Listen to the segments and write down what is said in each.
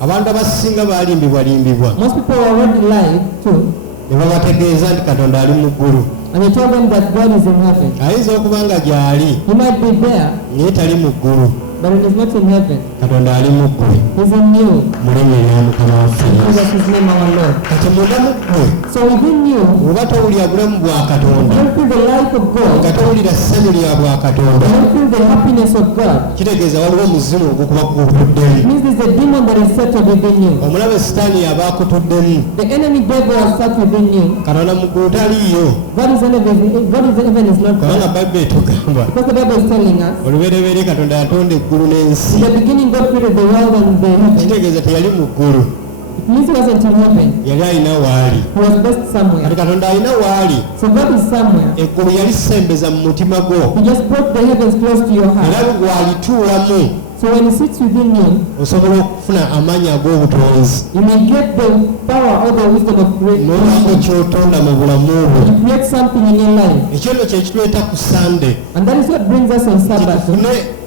abantu abasinga balimbibwa Most people are already lied to. ne babategeeza nti Katonda ali mu ggulu. And they told them that God is in heaven. Ayinza okuba nga gy'ali He might be there, naye tali mu ggulu. but it is not in heaven. Katonda ali mu ggwe. He's in you. Mu linnya lya Mukama waffe Yesu. Jesus is name our Lord. Kati munda mu ggwe So within you, oba towulira bulamu bwa Katonda, you feel the life of nga God. towulira ssanyu lya bwa Katonda, You feel the happiness of God. kitegeeza waliwo omuzimu ogukuba gukutuddemu. It means there's a demon that is settled within you. Omulabe Sitaani yaba akutuddemu. The enemy devil has sat within you. Katonda mu ggulu taliiyo. God is in heaven is not Kubanga there. Bayibuli etugamba Because the Bible is telling us, olubereberye Katonda yatonda eggulu n'ensi. in the beginning God created the world and the heaven. Kitegeeza teyali mu ggulu, It means he wasn't in heaven. yali alina waali. He was based somewhere. Kati Katonda alina waali, So God is somewhere. eggulu yalisembeza mu mutima gwo He just brought the heavens close to your heart. era bw'alituulamu So when he sits within you, osobola okufuna amaanyi ag'obutonzi you may get the power or the wisdom of n'olwako creation ky'otonda mu bulamu bwo. to create something in your life. Ekyo nno kye kituleta ku Sande, And that is what brings us on Sabbath. tufune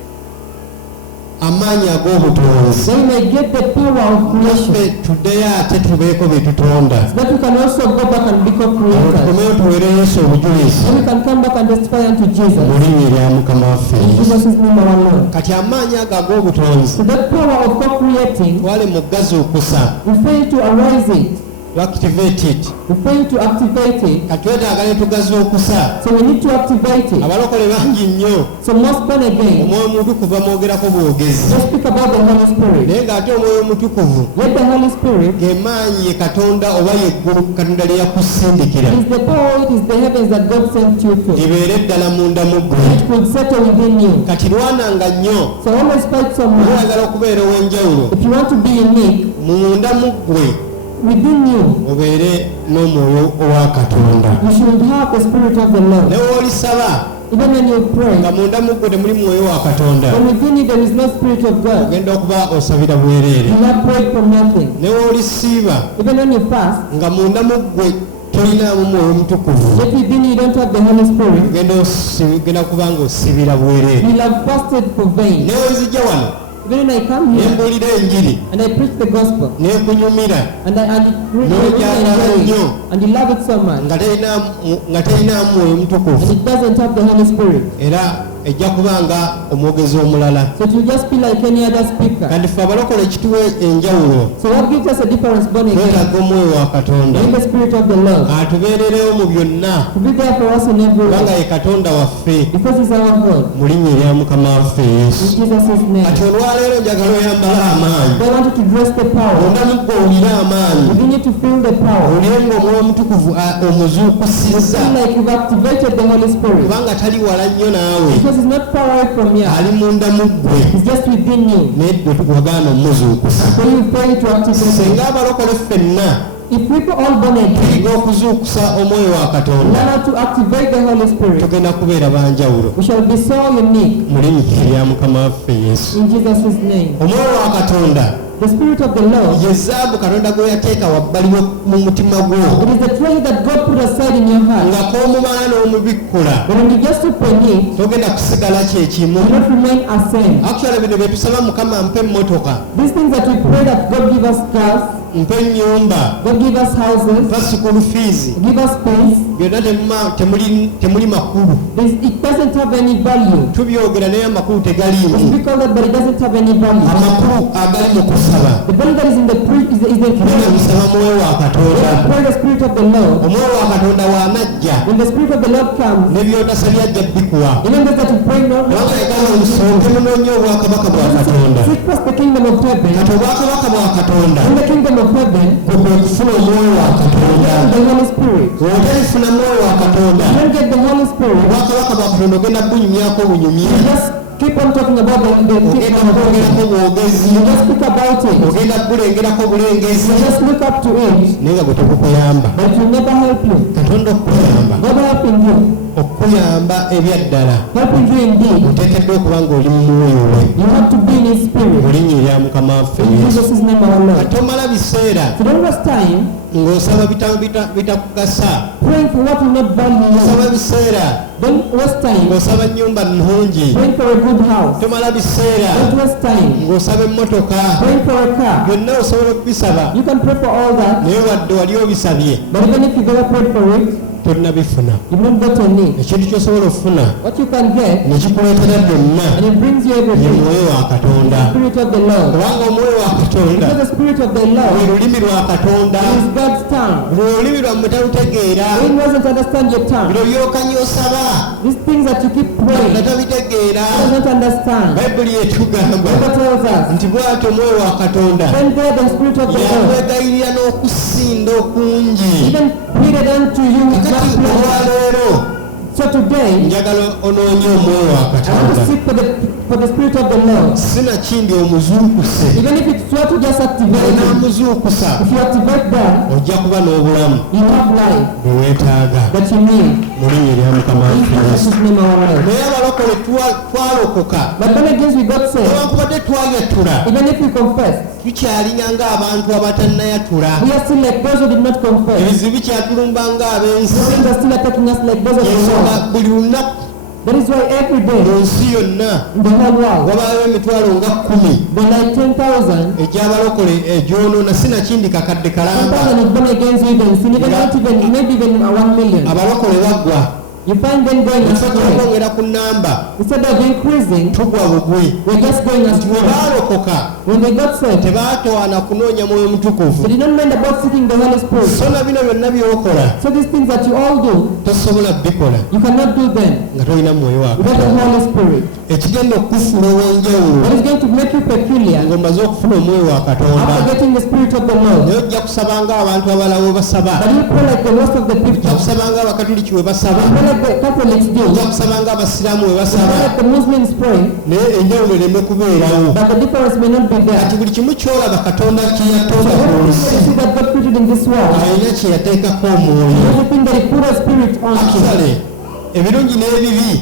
amaanyi ag'obutonzi. So you may get the power of creation. Ffe tuddeyo ate tubeeko bye tutonda. So that we can also go back and become creators. Tukomeyo tuweere Yesu obujulizi Then we can come back and testify unto Jesus. mu linnya lya Mukama waffe In Yesu. Jesus' name our Lord. Kati amaanyi ago ag'obutonzi So that power of co-creating, twale mu gazuukusa, we fail to arise it. to activate it. We fail to activate it. Kati twetaaga ne tugazuukusa. So we need to activate it. Abalokole bangi nnyo So most born again, omwoyo omutukuvu bamwogerako bwogezi, just speak about the Holy Spirit. naye ng'ate omwoyo omutukuvu Yet the Holy Spirit ge maanyi ye Katonda oba ye ggulu Katonda lye yakusindikira is the power, it is the heavens that God sent you to. libeere ddala munda mu ggwe. It could settle within you. Kati lwananga nnyo So always fight so much. oyagala okubeera ow'enjawulo If you want to be unique, munda mu ggwe within you, obeere n'omwoyo owa Katonda. you should have the Spirit of the Lord. Ne w'olisaba Even when you pray, nga munda mu ggwe temuli mwoyo wa Katonda, when within you there is no Spirit of God, ogenda okuba osabira bwereere. you have prayed for nothing. Ne w'olisiiba Even when you fast, nga munda mu ggwe tolinaamu mwoyo mutukuvu, yet within you don't have the Holy Spirit, ogenda kuba nga osibira bwereere. you have fasted for vain. Ne wenzijja wano Even when I come ne here mbuulira enjiri and I preach the gospel, n'ekunyumira and No, enjoy it, and you love it so much, nga telinaamu mwoyo and mutukuvu, it doesn't have the Holy Spirit, era ejja kuba nga omwogezi omulala. so it will just be like any other speaker. Kandi ffe abalokole kituwa enjawulo, So what gives us a difference born again? twetaaga omwoyo wa Katonda In the Spirit of the Lord, atubeererewo mu byonna, to be there for us in every kubanga way, ye Katonda waffe because He's our God. mu linnya erya Mukama waffe In Yesu. Jesus' name. Kati olwaleero njagala oyambala amaanyi, They want you to dress the power. onda muggo owulire amaanyi, We need to feel the power. owulire ng'omwoyo omutukuvu omuzuukusizza, Feel like you've activated the Holy Spirit. kubanga tali wala nnyo naawe, Because He's not far away from you. ali munda mu ggwe, He's just within you. naye ggwe wagaana omuzuukusa. So you fail to activate Singa it. abalokole ffenna If people all born again ng'okuzuukusa omwoyo wa Katonda, learn how to activate the Holy Spirit, tugenda kubeera banjawulo we shall be so unique. mu linnya erya Mukama waffe Yesu. In Jesus' name. Omwoyo wa Katonda The Spirit of the Lord, ye zaabu Katonda gwe yateeka wabbali mu mutima gwo, it is the treasure that God put aside in your heart. nga k'omumala n'omubikkula But when you just open it, togenda kusigala kyekimu. you don't remain the same. Actually bino bye tusaba Mukama mpe emmotoka, These things that we pray that God give us cars, mpe ennyumba, God give us houses, mpa school fees, give us space, byonna temuli makulu. it doesn't have any value. Tubyogera naye amakulu tegaliimu. We speak all that, but it doesn't have any value. Amakulu agali mu kusaba The value that is in the nina prayer. musaba mwoyo wa Katonda. Pray the Spirit of the Lord. Omwoyo wa Katonda waanajja When the Spirit of the Lord comes, ne by'otasabye ajja bikuwa, even those that you pray no, kubanga yagala omusooke munoonye obwakabaka bwa Katonda. seek first the kingdom of heaven. Kati obwakabaka bwa Katonda In the kingdom of heaven, kwe kufuna omwoyo wa Katonda. the Holy Spirit. Bw'otalifuna mwoyo wa Katonda, You don't get the Holy Spirit. obwakabaka bwa Katonda ogenda bunyumyako bunyumye, You just keep on talking about the ogenda kingdom of heaven. bwogerako bwogezi, You just speak about it. ogenda bulengerako bulengezi, You just look up to it, naye nga gwe tekukuyamba. but it will never help you. Katonda okukuyamba, God helping you, okukuyamba ebyaddala, helping you indeed. oteekeddwa okuba ng'oli mu mwoyo we You have to be in His mu Spirit. linnya erya Mukama waffe In Yesu. Jesus' name, our Lord. Kati omala biseera So don't waste time ng'osaba bitakugasa, praying for what will not value you. osaba biseera Don't waste time ng'osaba ennyumba nnungi, praying for a good house. tomala biseera Don't waste time ng'osaba emmotoka, praying for a car. byonna osobola okubisaba You can pray for all that, naye wadde wali obisabye but even if you've ever prayed for it, tolina bifuna. you've not gotten it. Ekintu ky'osobola okufuna What you can get, ne kikuleetera byonna and it brings you ye everything. mwoyo wa Katonda. The Spirit of the Lord. Kubanga omwoyo wa Katonda Because the Spirit of the lwe Lord lulimi lwa Katonda. is God's tongue. Lwe lulimi lwammwe talutegeera. When you doesn't understand your tongue, Bino by'okanye osaba these things that you keep praying, nga you tabitegeera. doesn't understand. Bayibuli etugamba Bible tells us, nti bw'atyo omwoyo wa Katonda when God, the Spirit of the Lord, yakwegayirira n'okusinda okungi. even pleaded unto you with Kakati much pleasure. olwaleero So today, njagala onoonye omwoyo wa I want to Katonda. seek for the Spirit of the Lord. Sinakindi omuzuukuse. Even if it's not to just activate it, Onaamuzuukusa if you activate that, ojja kuba n'obulamu you have life bwe weetaaga that you need. mu linnya lya Mukama In waffe Yesu. Jesus' name, our Lord. Naye abalokole twalokoka But then again, we got saved. newankubadde twayatula Even if we confess, tukyalinya ng'abantu abatannayatula. we are still like those who did not confess. Ebizibu bikyatulumba ng'ab'ensi. Things are still attacking us like those of the Ensonga world. buli lunaku That is why every day mu nsi yonna in the whole world, wabaayo emitwalo nga 10 there are like 10,000 egy'abalokole egyonoona sinakindi kakadde kalamba. 10,000 is born again even sin, even not even, maybe even 1 million. Abalokole bagwa. You find them going Ekifo astray. ky'okwongera ku nnamba Instead of increasing, tugwa bugwi. we're just going Nti bwe astray. baalokoka When they got saved, tebaatwaana kunoonya mwoyo mutukuvu. they did not mind about seeking the Holy Spirit. So na bino byonna by'okola So these things that you all do, tosobola bikola you cannot do them nga tolina mwoyo wa without the Katonda. Holy Spirit. Ekigenda okufuula ow'enjawulo What is going to make you peculiar ng'omaze okufuna omwoyo wa Katonda. after getting the Spirit of the Lord? Naye ojja kusaba ng'abantu abalala bwe basaba. But you pray like the rest of the Ojja people. kusaba ng'Abakatoliki bwe basaba. Pray like the Catholics do. Ojja kusaba ng'Abasiraamu bwe Pray basaba. like the Muslims pray. Naye enjawulo ereme kubeerawo. But the difference may not be there. Kati buli kimu ky'olaba Katonda kye So yatonda ku everything nsi that you see that God created in this world, alina kye yateekako omwoyo. everything that He put a spirit onto. Akisale ebirungi n'ebibi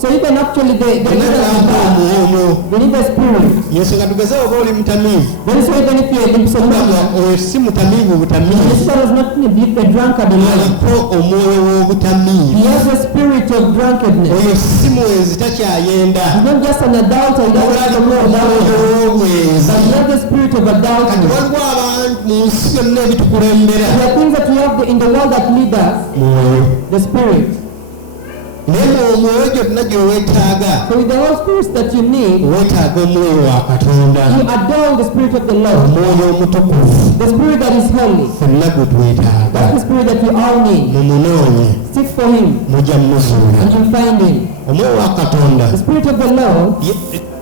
So even actually the byonna good and the byampa bad, omwoyo. they need a spirit. Y'ensonga tugezeewo oba oli mutamiivu. That is why even if you are Ogamba oyo si mutamiivu the butamiivu. sister was not a drunkard alone. Aliko omwoyo w'obutamiivu. He has a spirit of drunkenness. Oyo si mwenzi takyayenda. He's not just an adulterer, he doesn't have Aliko a omwoyo adulterer. w'obwenzi. But he has the spirit of Kati adultery. waliwo abantu mu nsi yonna ebitukulembera. There are things that we have in the world that lead us, Mwoyo. the spirit. Naye omwoyo gyonna gye weetaaga. So with the whole spirit that you need, Weetaaga omwoyo wa Katonda. you adore the spirit of the Lord. Omwoyo omutukuvu. The spirit that is holy. Ffenna gwe twetaaga. That's the spirit that you all need. Mumunoonye. Seek for him Mujja mmuzuula. and you'll find him. Omwoyo wa Katonda The spirit of the Lord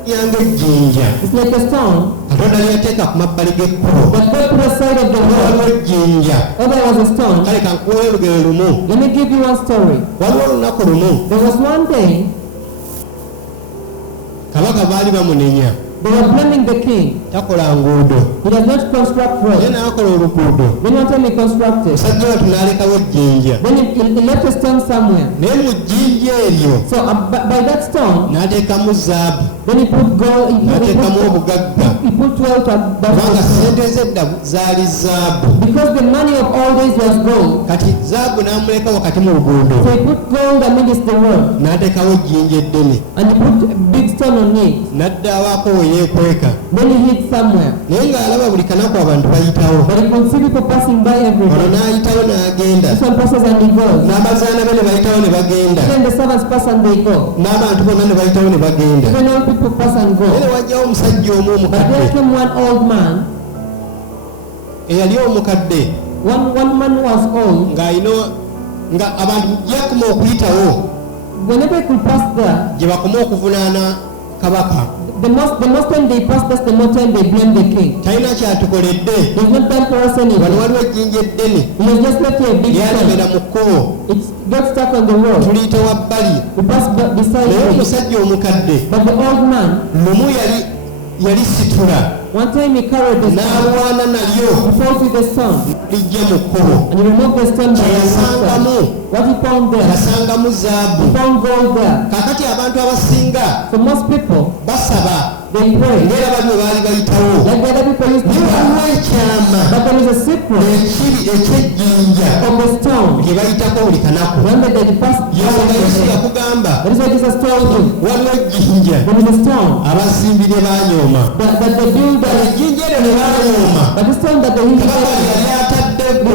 yanga ejjinja. is like a stone Katonda lyateeka ku mabbali g'ekkubo. that God put aside of the road. Waliwo ejjinja. Oh, there was a stone. Kale kankuwe olugero lumu. Let me give you one story. Waliwo olunaku lumu There was one day kabaka baali bamunenya. they were blaming the king. Takola nguudo. He does not construct Naye roads. n'akola oluguudo. Then not only constructed, Musajja we tunaalekawo ejjinja. then he left a stone somewhere. Naye mu jjinja eryo So by that stone, n'ateekamu zaabu. then he put gold, N'ateekamu obugagga. he put wealth at Kubanga that ssente z'edda zaali zaabu. because the money of all days was gold. Kati zaabu n'amuleka wakati mu luguudo. So he put gold amidst the road N'ateekawo ejjinja eddene. and he put a big stone on it. N'addaawaako we yeekweka. Then he hid somewhere. Naye ng'alaba buli kanaku abantu bayitawo. But he could see people passing by Ono everywhere. n'ayitawo n'agenda. This one passes and he goes. N'abazaana be ne bayitawo ne bagenda. Then the servants pass and they go. N'abantu bonna ne bayitawo ne bagenda. Even all people pass and Naye ne go. wajjawo omusajja omu But there omukadde. came one old man. Eyali omukadde One man was old. ng'alina nga abantu gyakoma okuyitawo Whenever he could pass there, gye bakoma okuvunaana kabaka. the most time they pass, that's the more time they blame the king. Talina kyatukoledde. He's not done for us Wano anything. waliwo ejjinja eddene. He has just left here a big Lyalemera stone. mu kkubo. It got stuck on the road. Tuliyita wabbali. We passed beside Naye him. omusajja omukadde But the old man, lumu yali situla one time he carried the stone. n'alwana nalyo He fought with the stone. lijja mu kkubo. And he removed the stone by his Yasangamu. What he found there? Yasangamu zaabu. He found gold there. Kaakati abantu abasinga So most people, basaba they pray. ng'era bano baali bayitawo Like the other people used to naye pray. waliwo ekyama But there is a secret ekiri ekyejjinja of the stone. lye bayitako buli kanaku Remember that the first yanga yesu that yakugamba is why Jesus told you. waliwo ejjinja There is a stone abazimbi lye banyooma that the builder, ejjinja eryo ne banyooma but the stone that the kabaka yali ataddeku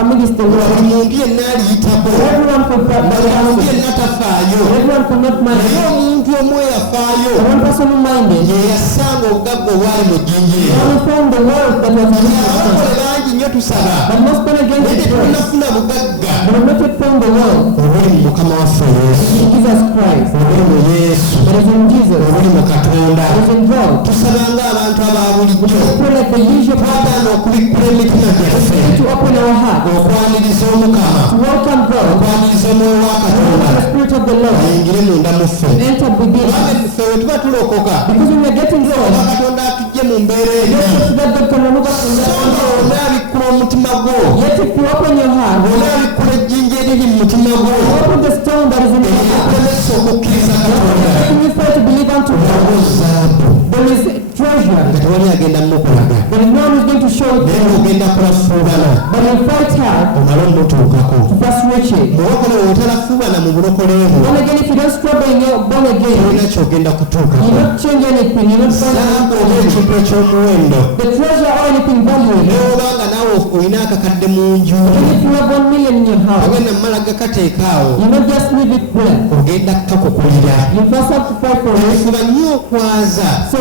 amidst the buli world. muntu yenna aliyitako Everyone could buli muntu pass. yenna tafaayo Everyone could not mind. naye omuntu omu eyafaayo The one person who minded, ye yasanga obugagga obwali mu jjinja he eryo only found the wealth that was in the stone. abakole bangi nnyo tusaba But most born again naye is prayer. tetunafuna bugagga But have not yet found the wealth obuli mu mukama waffe yesu in Jesus Christ. obuli mu yesu That is in Jesus. obuli mu katonda That is in God. tusabanga abantu aba bulijjo Pray like the usual prayer twagaana okubikkula emitima gyaffe to open our heart, okwaniriza omukama to welcome God, okwaniriza omwoyo wa katonda the Spirit of the Lord, ayingire munda mu ffe enter within us. kubanga ffe bwe tuba tulokoka Because when we are getting oba saved, katonda atujje mu mbeera you eri know that God can remove us from that songa condition. onaabikkula omutima gwo Yet if you open your heart, onaabikkula ejjinja eriri mu mutima gwo open the stone that is in your heart, erikulemesa okukkiriza katonda and you fail to believe unto waliwo God, zaabu there is treasure. nga tewali agenda mukulaga There is no one who is going to show it to naye you. ogenda kulafuubana But you fight hard omale omutuukako to first reach it. mulokole otalafuubana mu bulokole bwo Born again, if you don't struggle in your born again, tolina kyogenda you kutuukako not change anything. You not find zaabu oba anything. ekintu ekyomuwendo The treasure or anything valuable. neobanga naawe olina akakadde mu nju Even if you have 1 million in your house, ogenda mumala gakateekaawo you not just leave it there. ogenda kukakukulira You first have to fight for it. efuba nnyo okwaza So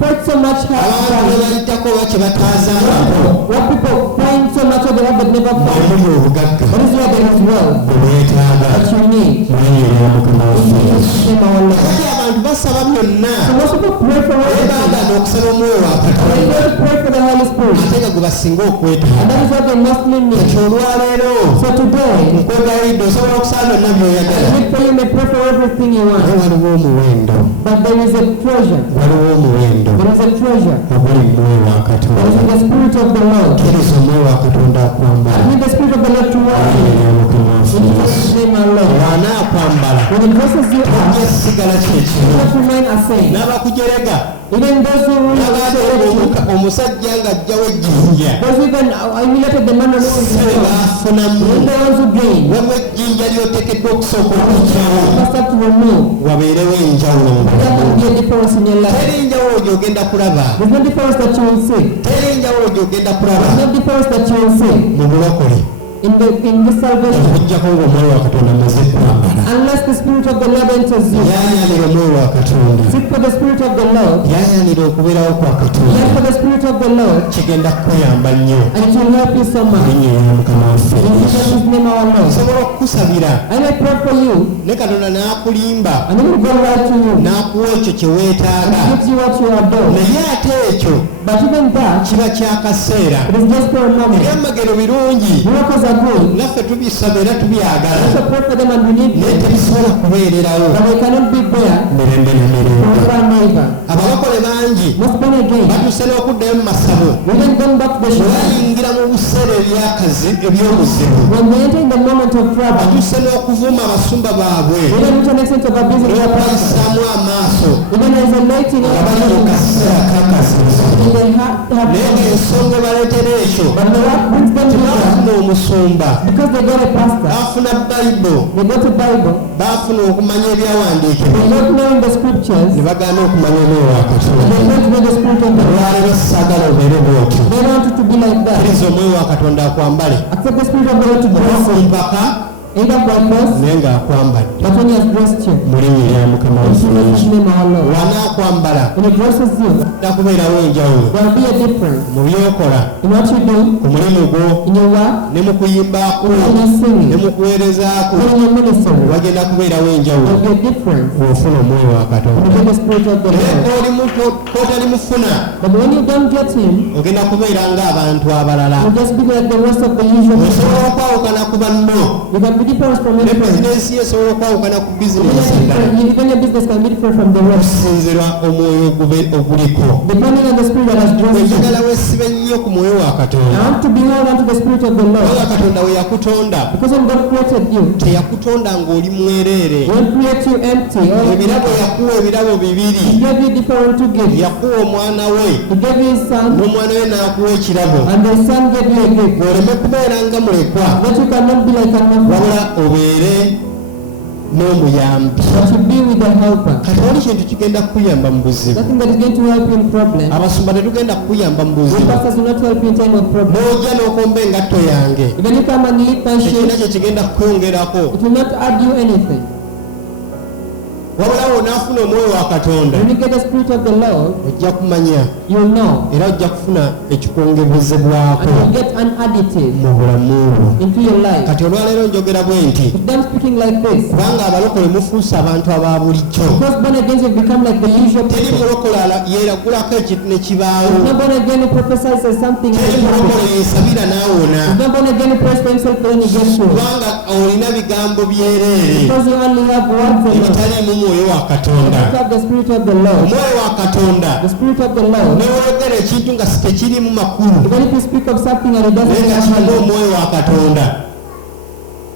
fight so much hard. abantu be bayitako oba kye bataazangako What people find so much of the love but never find. omuli obugagga What is where there is wealth bwe bwetaaga that you need? mweyerera mukama waffe yesu In our Lord. kati abantu basaba byonna So most people pray for naye everything. baagaana okusaba omwoyo wa They katonda don't pray for the Holy Spirit. ate nga gwe basinga And okwetaaga that is what they mostly need. ekyo olwaleero So today, nkwegayidde osobola okusaba byonna by'oyagala I need for you may pray for everything you naye want. waliwo omuwendo But there is a treasure. waliwo omuwendo There is a treasure. oguli mu mwoyo wa There katonda is in the Spirit of the Lord. kkiriza omwoyo wa katonda akwambala I need the Spirit of the Lord to work. ayerera mukama waffe In yesu Jesus' name, our Lord. bw'anaakwambala When it dresses you up, ojja sigala you kyekimu not remain a saint. n'abakujerega Even those who will nagaate omusajja ng'ajjawo ejjinja those even emulated the man who was be baafunamu the ones who gain. waliwo ejjinja lyoteekeddwa okusooka okugyawo Must have to remove. wabeerewo enjawulo mu There bulamu will be a difference in your life. teri njawulo gy'ogenda kulaba There's no difference that you will see. teri njawulo gy'ogenda kulaba There's no difference that you will see mu bulokole in this salvation. okuggyako ng'omwoyo wa katonda amaze kwambala Unless the Spirit of the Lord enters you. yayanira omwoyo wa katonda Seek for the Spirit of the Lord. yayanira okubeerawo kwa katonda Yearn for the Spirit of the Lord. kigenda kukuyamba nnyo And it will help you so much. linnya erya mukama waffe In Jesus' name, our Lord. nsobola okukusabira I may pray for you. ne katonda n'akulimba And it will go right to you. n'akuwa ekyo kye weetaaga And gives you what you adore. naye ate ekyo But even that, kiba kyakaseera it is just for a moment. ebyamagero birungi Miracles are good. naffe tubisaba era We tubyagala also pray for them and we need naye them. tebisobola kubeererawo But they cannot be there mirembe ne mirembe forever and ever. abalokole bangi Most born again. batuuse n'okuddayo mu masabo We then go back to the bwe shrine. bayingira mu biseera eby'obuzibu When they enter in the moment of trouble, batuuse n'okuvuma abasumba baabwe we don't reach an extent of abusing their power. n'okwayisaamu amaaso Even there is a light in nga our bali mu eyes. kaseera kakazizo And they have naye ng'ensonga ebaleetera ekyo But the Lord brings them to God tebafuna omusumba because they got a pastor. baafuna bayibuli They got a Bible. baafuna okumanya ebyawandiikibwa They not knowing the scriptures. ne bagaana okumanya omwoyo wa katonda They don't know the Spirit of the Lord. olwaleero saagala obeere bwotyo They want it to be like that. kkiriza omwoyo wa katonda akwambale Accept the Spirit of the Lord to oba dress ku you. mpaka Either by force, naye ng'akwambadde but when He has dressed you. mu linnya erya mukama In waffe Jesus' Yesu name, our Lord. wanaakwambala When He dresses you, ojja kubeerawo enjawulo there will be a difference mu byokola in what you do, ku mulimu gwo in your work, ne mu kuyimbaako in your ne singing, mu kuweerezaako and in your ministry. wagenda kubeerawo enjawulo There will be a difference bw'ofuna omwoyo wa when katonda you get the Spirit of the naye Lord. k'otali mufuna But when you don't get Him, ogenda kubeera ng'abantu abalala you just be like the rest of the usual people. osobola okwawukana ku banno You can be different from ne everyone. bizinensi ye esobola okwawukana ku bizinensi endala Even your business can be different from the rest. okusinziirwa omwoyo oguliko Depending on the Spirit that has drawn you. enjagala weesiba ennyo ku mwoyo wa I Katonda. want to be held onto the Spirit of the Mwoyo wa Lord. Katonda we yakutonda Because when God created you, teyakutonda ng'oli mwereere. He won't create you empty. Ebirabo yakuwa ebirabo bibiri. He gave you different two gifts. Yakuwa omwana we He gave you His Son, n'omwana we n'akuwa ekirabo. and the Son gave you a gift. Oleme kubeera nga mulekwa That you cannot be like an orphan, wabula obeere n'omuyambi. but you be with the helper. Kati wali kintu kigenda kukuyamba mu buzibu. Nothing that is going to help you in problem. Abasumba tetugenda kukuyamba mu The buzibu. pastors will not help you in time of problem. N'ojja n'okomba engatto yange Even if you come and eat my tekirina shoes, kye kigenda kukwongerako. it will not add you anything. Wabula w'onaafuna omwoyo wa Katonda When you get the Spirit of the Lord, ojja kumanya you will know, era ojja kufuna ekikwongerezebwako and you will get an additive mu bulamu bwo. into your life. Kati olwaleero njogera bwe nti If I'm speaking like this, kubanga abalokole mufuuse abantu aba bulijjo. because born again you become like the usual Teri people. mulokole yeeragulako ekintu ne kibaawo. If not born again who prophesies as something Teri else. mulokole yeesabira n'awona. If not born again who prays for himself when he gets through. Kubanga olina bigambo byereere Because you only have words alone. ebitaliimu mwoyo wa Katonda. You have the Spirit of the Lord. Omwoyo wa Katonda The Spirit of the Lord. newoyogera ekintu nga tekirimu makulu Even if you speak of something and it naye doesn't nga have kirimu value, omwoyo wa Katonda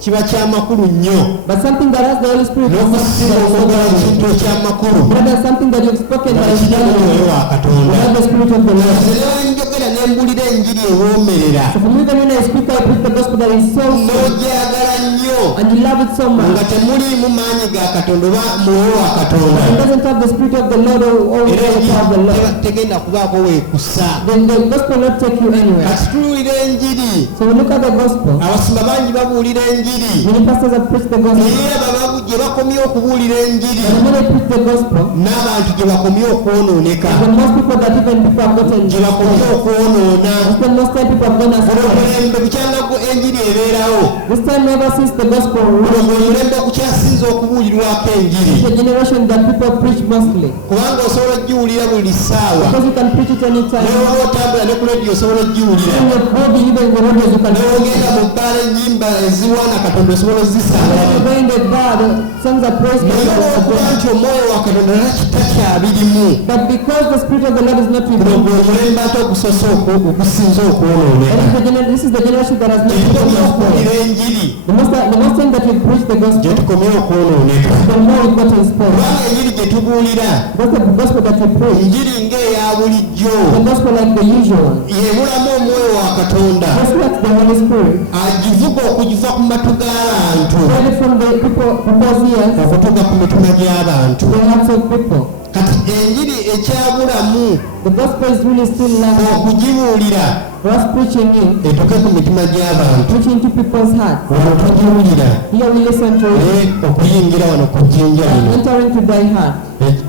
kiba kya makulu nnyo. but something that has the Holy Spirit is N'okusinga something okwogera that is ekintu ekyamakulu rather something that you've spoken nga that is kirimu omwoyo value. wa You Katonda. have the Spirit of the Lord. Nenjogera nembulira enjiri ewoomerera So for me, when I speak, I preach the gospel that is so sweet, n'ogyagala nnyo and you love it so nga much. temuliimu maanyi ga Katonda oba mwoyo wa Katonda. It doesn't have the Spirit of the Lord or the Era power of the Lord. tegenda kubaako weekusa. Then the gospel will not take you anywhere. Kati tuwulira enjiri. So we look at the gospel. Abasumba bangi babuulira enjiri. Many pastors have preached the gospel. Naye abo gye bakomye okubuulira enjiri And when they preach the gospel, n'abantu gye bakomye okwonooneka, the most people that even people have gotten gye bakomye destroyed. okwonoona. Because most time people have gone astray. Omulembe bukyanga enjiri ebeerawo. This time ever since the gospel Guno rose, gwe mulembe okukyasinza okubuulirwako enjiri. the generation that people preach mostly. Kubanga osobola ogiwulira buli ssaawa. Because you can preach it anytime. Naye oba otambula ne ku lediyo osobola ogiwulira. In your body, even the radios, you can preach N'ogenda it. mu bbaala ennyimba eziwaana Katonda osobola When ozisanga. you go in the bar, the songs are praised by Naye olw'okuba God. nti omwoyo wa Katonda takyabirimu. But because the Spirit of the Lord is not with Guno you, gwe mulembe ate okusosa okusinza okwonooneka. this is the generation that has not Gye been tukomye okuwulira spoiled. enjiri The most time that we preach the gye gospel, tukomye okwonooneka. the more we got spoiled. Kubanga enjiri gye tubuulira Because the gospel that we preach, njiri ng'eya bulijjo the gospel like the usual one, yebulamu omwoyo wa Katonda just like the Holy Spirit, agivuga okugiva ku matu g'abantu spread it from the people's ears, okutuuka ku mitima gy'abantu. to the hearts of people. Kati enjiri ekyabulamu The gospel is really still lacking. okugibuulira For us preaching it, etuuke ku mitima gy'abantu. preaching to people's hearts. Wano tugiwulira Here we listen to it, naye okuyingira wano ku jjinja and lino entering to thy heart.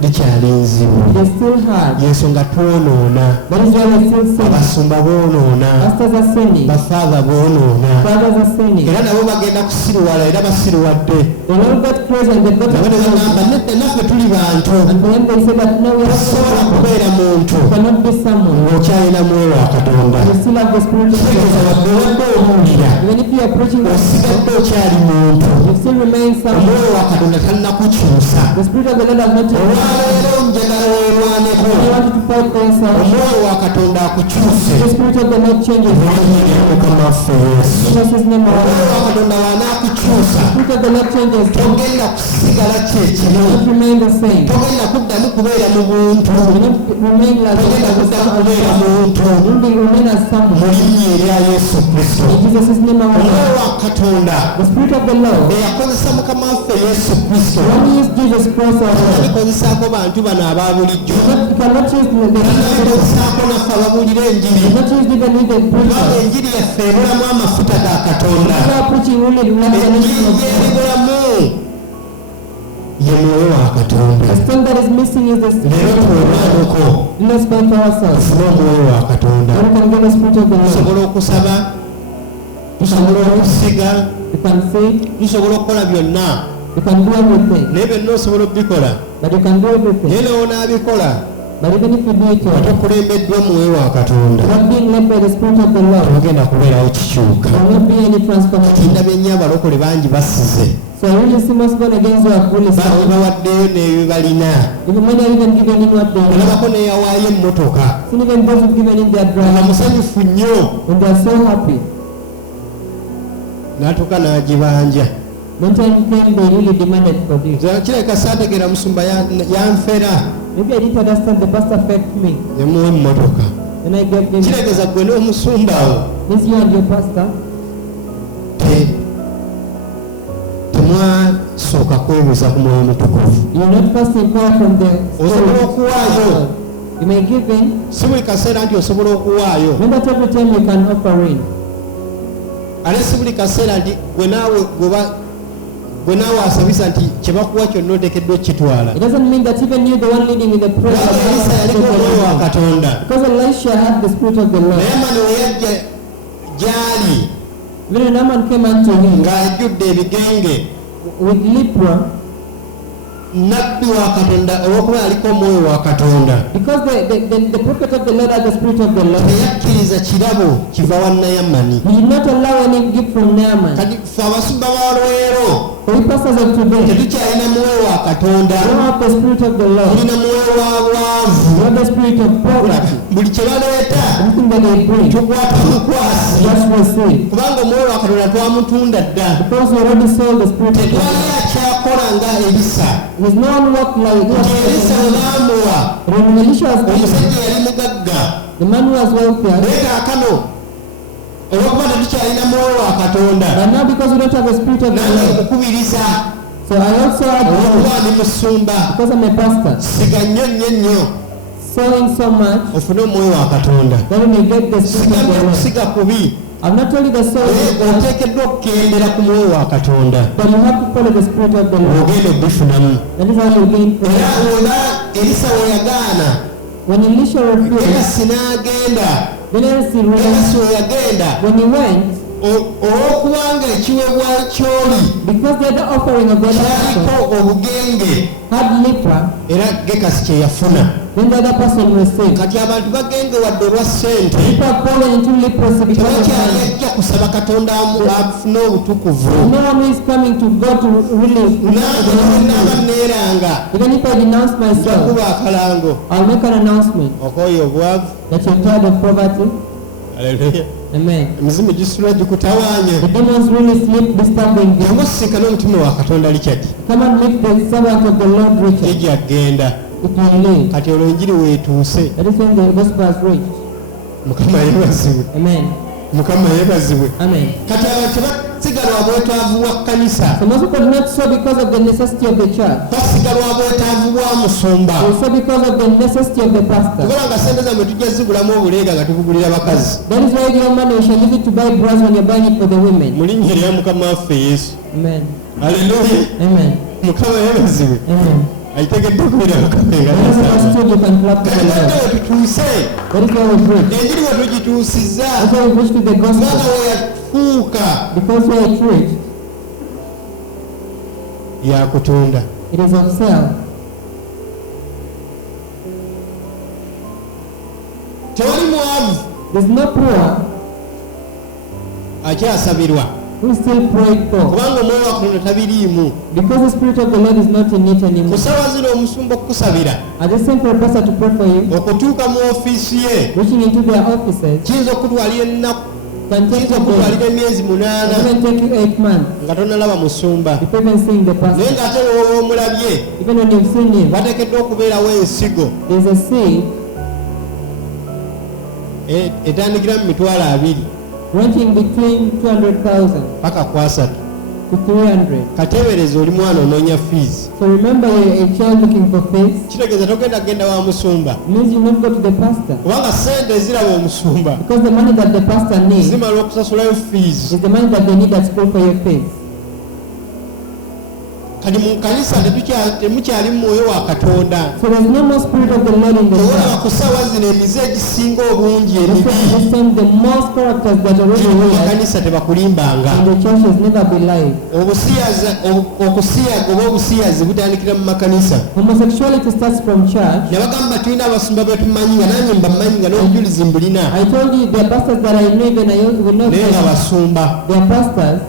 likyali nzibu. It is still hard. Y'ensonga twonoona, That is why we still sin. abasumba boonoona, Pastors are sinning. bafaaba boonoona, Brothers are sinning. era nabo bagenda kusiruwala era basiruwadde. They all got crazy and they got nabo ne bagamba to nedda naffe tuli bantu, and for them they say that no, we are tosobola not kubeera muntu cannot be someone. ng'okyalina mwoyo wa Katonda. You still have the Spirit of Tegeeza God. wadde obadde obuulira Even if you are preaching the osigadde gospel, okyali muntu. you still remain someone. Omwoyo wa Katonda talinakukyusa. The Spirit of the Lord has not changed. Olwaleero njagala weerwaneko. You want you to fight for yourself. Omwoyo wa Katonda akukyuse. The Spirit of the Lord changes. Olwanyirira Mukama waffe Yesu. Jesus is name Omwoyo our wa Katonda bw'anaakukyusa The Spirit of the Lord changes. togenda kusigala kyekimu. Don't remain the same. Togenda kuddamu kubeera mu buntu. You don't remain like Togenda kuddamu kubeera muntu. You don't remain as Mu someone. linnya erya Yesu Kristo. In Jesus' name our Omwoyo Lord. wa Katonda The Spirit of the Lord. eyakozesa Mukama waffe Yesu Kristo When you use Jesus Christ our Lord, alikozesaako bantu bano aba bulijjo. you cannot use the Alikozesaako naffe ababuulira enjiri. You cannot use even with the Kubanga preacher. enjiri yaffe ebulamu amafuta ga Katonda. You are preaching really like the Enjiri nation of gy'eri God. bulamu ye mwoyo wa Katonda. The thing that is missing is the Leero Spirit of the Lord. twolwaneko Let's fight for ourselves. tufune omwoyo wa Katonda. Then we can get the Spirit of the Lord. Tusobola okusaba, tusobola okusiga, You can say, tusobola okukola byonna. you can do everything. Naye byonna osobola okubikola. But you can do everything. Naye n'onaabikola But even if you do it all, tokulembeddwa muwe wa Katonda not being led by the Spirit of the Lord, ogenda kubeerawo kikyuka. there will not be any transformation. Ndabye nnyo abalokole bangi basize So I really see most born against who have really bangi sound. bawaddeyo n'ebyo balina. Even when they are even given in what they have. Olabako n'eyawaayo emmotoka And even those who've given in their nga drive, musanyufu nnyo when they are so happy. n'atuuka n'agibanja. When time came, they really demanded for this. Kirabika saategeera musumba yanfera Maybe I didn't understand the pastor affect me. yamuwa emmotoka. When I gave them, Kiregeeza gwe n'omusumbawo this you and your pastor, temwasooka kwebuuza ku mwoyo mutukuvu. you will not first inquire from the Osobola Spirit. okuwaayo, You may give in. si buli kaseera nti osobola okuwaayo, When that every time you can offer in. ate si buli kaseera nti gwe naawe asabisa nti kye bakuwa kyonna oteekeddwa okukitwala. It doesn't mean that even you, the one leading in the prayer, Kubanga Elisa yaliko omwoyo wa Katonda. because Elisha had the Spirit of the Lord. Naye Amani we yajja gy'ali When Naaman came unto him ng'ajjudde ebigenge, with leper, nnabbi wa Katonda olw'okuba aliko omwoyo wa Katonda because the prophet of the Lord had the Spirit of the Lord, teyakkiriza kirabo kiva wa Nayamani. he did not allow any gift from Naaman. Kati ffe abasumba ba lwero For we pastors of today, tetukyalina mwoyo wa Katonda, we don't have the Spirit of the Lord. tulina mwoyo wa bwavu. We have the Spirit of poverty. Buli kye baleeta Everything that they bring, tukwata bukwasi, just receive. kubanga omwoyo wa Katonda twamutunda dda. Because we already sold the Spirit of the Tetwali Lord. akyakola nga Elisa. There's no one walked like Nti Elisa us. we baamuwa When Elisha was given, omusajja yali mugagga, the man who was wealthier, naye kaakano olw'okuba tetukyalina mwoyo wa Katonda but now because we don't have the Spirit of the nange Lord, okukubiriza so I also had olw'okuba ndi musumba because I'm a pastor, siga nnyo sowing so much ofune omwoyo wa Katonda. that we may get the Spirit of Sigambye the Lord. kusiga kubi, I'm not only the soul, naye oteekeddwa okukendera ku mwoyo wa Katonda but you have to follow the Spirit of the Lord. ogenda obifunamu. That is how you gain Era prayer. oba Elisa we yagaana When Elisha refused, Gekasi n'agenda, then Elsie ran. Gekasi we yagenda When he went, olw'okubanga ekiweebwayo ky'oli because the other offering of the other person kyaliko obugenge had leper, era Gekasi kye yafuna. then the other person received. Kati abantu bagenge wadde olwa ssente People have fallen into leprosy because of tebakyali money. ajja kusaba Katonda afune obutukuvu. No one who is coming to God to really, Naaba neeranga even if I denounce myself, njakuba akalango I'll make an announcement okooye obwavu. that you're tired of poverty. Haleluya. Amen. Emizimu gisula gikutawaanya. The demons really sleep disturbing you. Yangu sisinkane omutima wa Katonda Richard. Come and meet the servant of the Lord Richard. Ejja agenda. It will live. Kati olwo enjiri weetuuse. That is when the gospel has reached. Mukama yeebazibwe. Amen. Mukama yeebazibwe. Amen. Kati abantu basigalwa bwetaavu bwa kkanisa. So most people do not sow because of the necessity of the church. Basigalwa bwetaavu bwa musumba. They sow because of the necessity of the pastor. Tukola nga ssente zammwe tujja zigulamu obuleega nga tubugulira bakazi. That is why your money we shall use it to buy bras when you're buying it for the women. Mu linnya lya Mukama waffe Yesu. Amen. Haleluya. Amen. Mukama yeebazibwe. Amen. Ayitegedde okubeera Mukama That is engaza. understood, you can clap to the Kati Lord. we tutuuse. That is why we preach. Enjiri we tugituusizza. That's why we preach to the Kubanga gospel. we yafuuka Because we are preached, ya kutunda. it is of self. Tewali mwavu There's no poor akyasabirwa. who is still prayed for. Kubanga omwoyo wa Katonda tabiriimu. Because the Spirit of the Lord is not in it anymore. Ku ssaawa zino omusumba okukusabira I just sent for a pastor to pray for you, okutuuka mu ofiisi ye reaching into their offices, kiyinza okutwalira ennaku, can take kiyinza you okutwalira days, emyezi 8 even take you 8 months, nga tonalaba musumba. before even seeing the Naye pastor. ng'ate wowe omulabye Even when you've seen him, bateekeddwa okubeerawo ensigo there's a seed etandikira mu 20,000 ranging between 200,000 paka ku 3. to 300. Kateebereza oli mwana onoonya fees. So remember, you're a child looking for faith. Kitegeeza togenda kugenda wa musumba It means you not go to the pastor. kubanga ssente eziraba omusumba Because the money that the pastor needs zimala okusasulayo fees. is the money that they need at school for your faith. kati mu kanisa temukyali mwoyo wa Katonda. So there's no more spirit of the Lord in the Tewala church. kusaawa zino emize egisinga obungi You emibi. can understand the most characters that are really Mu weird kanisa tebakulimbanga. in the church has never been live. Okusiyaga oba obusiyazi butandikira mu makanisa. Homosexuality starts from church. Ne bagamba tulina abasumba betumanyi nga nange mbamanyi nga n'obujulizi mbulina. I told you there are pastors that I know even I will not Naye nga say. basumba. They are pastors.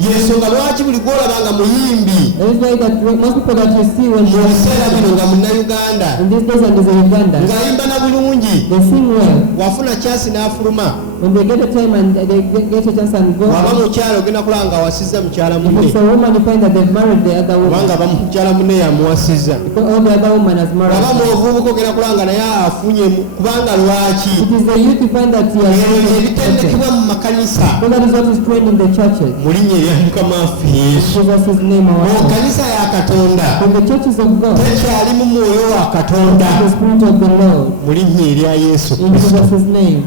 Yensonga lwaki buli gwolabanga muyimbi That is why that most people that you see when mu biseera bino nga Munnayuganda in these days and there's a Uganda, ng'ayimba na bulungi they sing well. wafuna kyasi n'afuluma. When they get a time and they get a chance and go, Waba mukyala ogenda kulaba nga awasizza mukyala if munne it's a woman, you find that they've married the other woman. kubanga mukyala munne yamuwasizza. Because all the other woman has married. Waba muvubuka ogenda kulaba nga naye afunye kubanga lwaki It is the youth you find that he has ebyo married. ebitendekebwa mu makanisa So that is what is trained in the churches. mu linnya erya Mukama waffe Yesu. Jesus' his name, our Mu Lord. kanisa ya Katonda When the churches of God, tekyalimu mwoyo wa Katonda the Spirit of the Lord, mu linnya erya Yesu in Kristo. Jesus' name.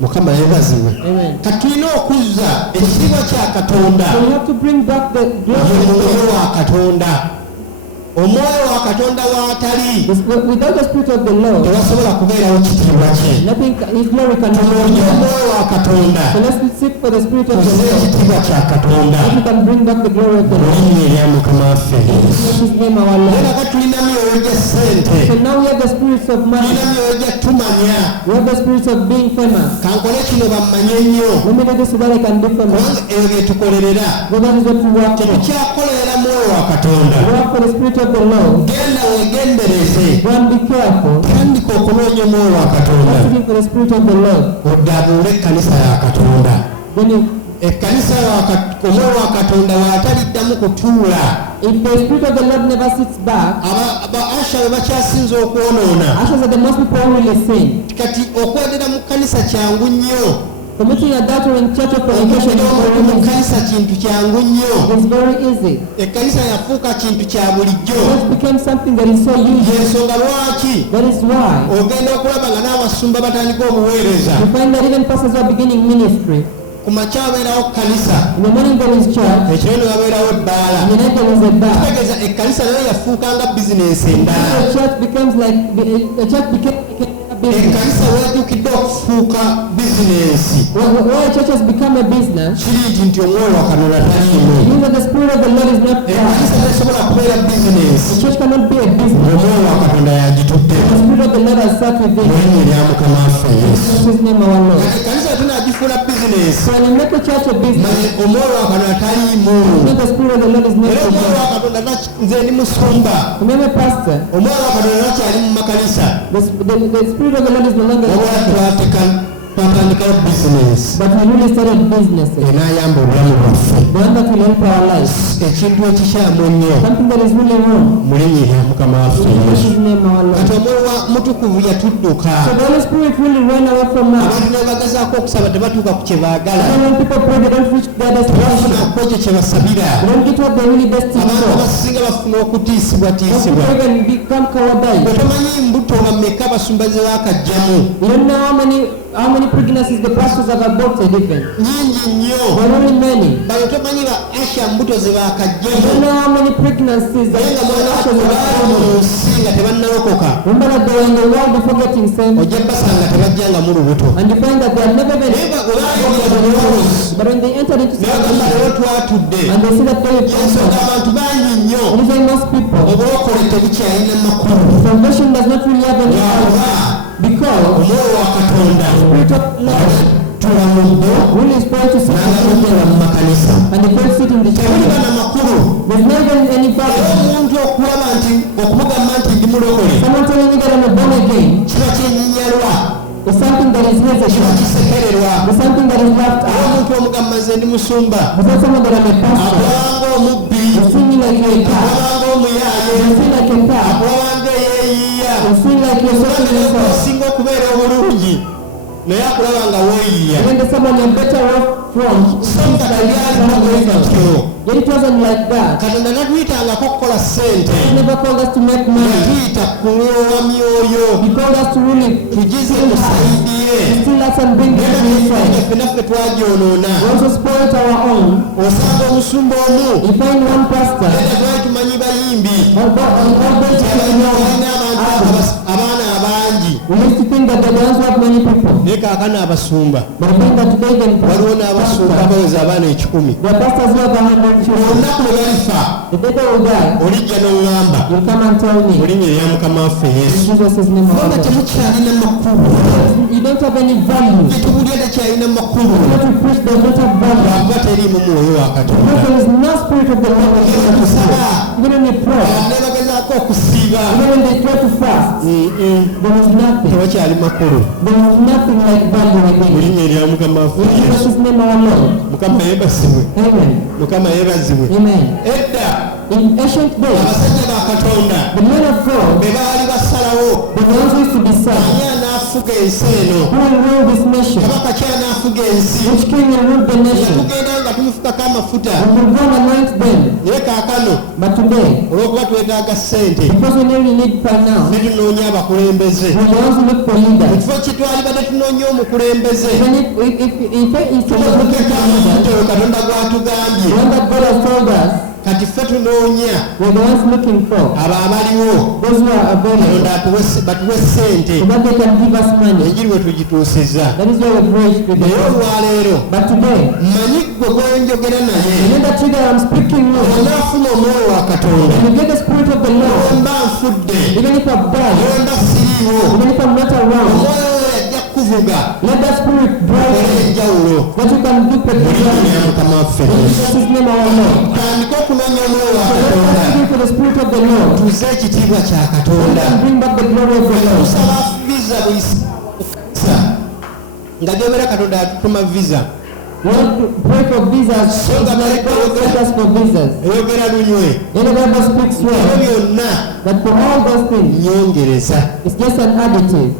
Mukama yeebazibwe. Amen. Katulina okuzza ekitiibwa kya Katonda So we have to bring back the glory ye of the mwoyo Lord. wa Katonda. Omwoyo wa Katonda w'atali Without the Spirit of the Lord, tewasobola kubeerawo kitiibwa kye. nothing, his glory cannot be Tunoonye brought. omwoyo wa Katonda So let's seek for the Spirit of the tuzze Lord. ekitiibwa kya Katonda That we can bring back the glory of the mu Lord. linnya erya Mukama waffe Yesu. In his name, our Naye Lord. nga tulina myoyo gya ssente, So now we have the spirits of tulina money. myoyo gya tumanya. We have the spirits of being famous. Kankole kino bammanye nnyo Let me do this so that I can be famous. kubanga ebyo bye tukolerera. So that is what we work for. Tetukyakolerera mwoyo wa Katonda. Work for the Spirit of the Lord. Genda weegendereze. Go and be careful. Tandika okunoonya omwoyo wa Katonda. Not seeking for the Spirit of the Lord. Oddaabule ekkanisa ya Katonda. Then Ekkanisa omwoyo wa Katonda waataliddamu kutuula. if the Spirit of the Lord never sits back, Aba Asha be bakyasinza okwonoona. ashes are the most people who really sin. Kati okwedera mu kkanisa kyangu nnyo. Committing adultery in church or fornication Okwedera is mu very easy. kkanisa kintu kyangu nnyo. It's very easy. Ekkanisa yafuuka kintu kya bulijjo. It became something that is so usual. Y'ensonga lwaki That is why ogenda okulaba nga n'abasumba batandika obuweereza. you find that even pastors are beginning ministry. Ku makya wabeerawo kkanisa, In the morning there is church, ekiro ne wabeerawo ebbaala. in the night there is a bar. Kitegeeza ekkanisa nayo yafuuka nga bizinensi endala. The church becomes like the church became a business. Ekkanisa weetuukidde okufuuka bizinensi. Why church has become a business, Kiri nti omwoyo wa Katonda taliimu. it means that the Spirit of the Lord is not there. Ekkanisa tesobola kubeera bizinensi. The church cannot be a business. Omwoyo wa Katonda yagitudde. The Spirit of the Lord has sat Mu within. linnya erya Mukama waffe Yesu. In his name, our Lord. Ekkanisa tunaagifuula bizinensi. So when you make a church a business, Manye omwoyo wa Katonda taliimu. it means the Spirit of the Lord is not Era omwoyo wa there. Katonda nze ndi musumba. Remember, pastor, Omwoyo wa Katonda nakyali mu makanisa. the Spirit of the Lord is no longer Wabula there. twatandikawo bizinensi. But we really started businesses. Enaayamba obulamu bwaffe. The one that will help our lives. Ekintu ekikyamu ennyo Something that is really wrong. mu linnya erya Mukama waffe In Yesu. his name, our Lord. Kati omwoyo wa mutukuvu yatudduka. So the Holy Spirit really ran away from us. Abantu ne bagezaako okusaba tebatuuka ku kye baagala. And when people pray, they don't reach their destination. Tebafuna ekyo kye basabira. They don't get what they really destined Abantu for. abasinga bafuna Some okutiisibwatiisibwa. people even become cowardice. Tomanyi mbuto bammeka abasumba ze baakajjamu. You don't know how many pregnancies the pastors have aborted even. Nnyingi nnyo. There are only many. Bano tomanyi ba Asha mbuto ze You baakajjamu. don't know how many pregnancies that Naye nga the mwana pastors have baali mu aborted. nsi nga tebannalokoka. Remember that they were in the world before getting saved. Ojja basanga tebajjanga mu lubuto. And you find that they have never been. Naye bw'abayingira mu bulowozi But when they entered into ne bagamba salvation, leero twatudde. and they see that they have Ensonga cancer, abantu bangi nnyo. even most people, Obulokole tebukyalina makulu. salvation does not really have any power. Lwaba Because omwoyo wa Katonda Spirit of Lord tulamudde really is trying to sit n'agamutera mu makanisa. and they don't sit in the Tebuliba church. na makulu. There's not even any Era power. omuntu okulaba nti okumugamba nti ndi mulokole Someone telling me that I'm a born again kiba kyenyinyalwa, is something that is kiba hesitant. kisekererwa. It's something that is laughed Era at. omuntu omugamba nze ndi musumba It's not someone that I'm a pastor. akulabanga omubbi, You see me like you're a cat. akulabanga omuyaaye, You see like a cat. akulabanga eyeeyiya. You see like you're sucking yourself. Osinga okubeera obulungi naye akulaba nga weeyiya. And then there's someone you're better off from. So nga tebyalina bwe bityo. Yet it wasn't like that. Katonda natuyitangako kukola ssente. He never called us to make money. Yatuyita kuloowa myoyo. He called us to really tugize heal us. tusaidie. He still us cuts and bring it to his side. Fenaffe twagyonoona. We also spoil our own. Osanga omusumba omu. You find one pastor. Twali tumanyi bayimbi. Abaana abangi. We used to think that the ones who have many people. Naye kaakano abasumba. But I think that today then Waliwo n'abasumba abaweza abaana 100. the pastors who have 100 children. Olunaku lwe balifa. The day they will die, Olijja n'oŋŋamba. you'll come and tell me. Mu linnya erya Mukama waffe In Yesu. Jesus' name, Kubanga Lord. temukyalina makulu. You don't have any value. Tetubulya tekyalina makulu. What you preach does not have value. Lwakuba teriimu mwoyo wa Katonda. Because there is no spirit of the Lord. Even when they pray, Ne bagezaako okusiiba. even when they try to fast, there is nothing. Tewakyali makulu. There is nothing like value Mu within it. linnya erya Mukama waffe In Yesu. Jesus' name, our Lord. Mukama yeebasibwe. Amen. Mukama yeebazibwe. Amen. Edda In ancient days, abasajja ba Katonda the men of God, be baali basalawo the ones who used to decide ani anaafuga ensi eno. who will rule this nation, Kabaka ki anaafuga ensi. which king will rule the nation. Tugenda nga tumufukako amafuta. We will go and anoint them. Naye kaakano But today, olw'okuba twetaaga ssente because we really need finance, ne tunoonya abakulembeze. we want to look for Mu leaders. kifo kye twalibadde tunoonya omukulembeze. Even if someone looking for leaders, Oyo Katonda gw'atugambye. the one that God has told us, Kati ffe tunoonya we're the ones looking for abo abaliwo those who are available, Katonda batuwe ssente so that they can give us money. enjiri we tugituusizza. That is why we've raised with Naye them. olwaleero But today, mmanyi gwe gwenjogera the naye name that you that I'm speaking with, onaafuna omwoyo wa Katonda. when you get the spirit of the Lord, Bwe mba nfudde, even if I've died, bwe mba siriiwo, even if I'm not around, omwoyo oyo ajja kukuvuga let that spirit drive okola you, enjawulo. that you can do Mu linnya peculiarly. lya Mukama waffe In Yesu. Jesus' name, our Lord. Tandika okunoonya omwoyo wa So let Katonda. us pray for the spirit of the Lord, Tuze ekitiibwa kya so we Katonda. can bring back the glory of the Lord. Tusaba visa buli sa nga gyobera Katonda atutuma visa. We want to pray for visas. Nsonga Let God send us for visas. Eyogera lunywe. In the Bible speaks Ebyo well, byonna but for all those things, nyongereza. it's just an additive.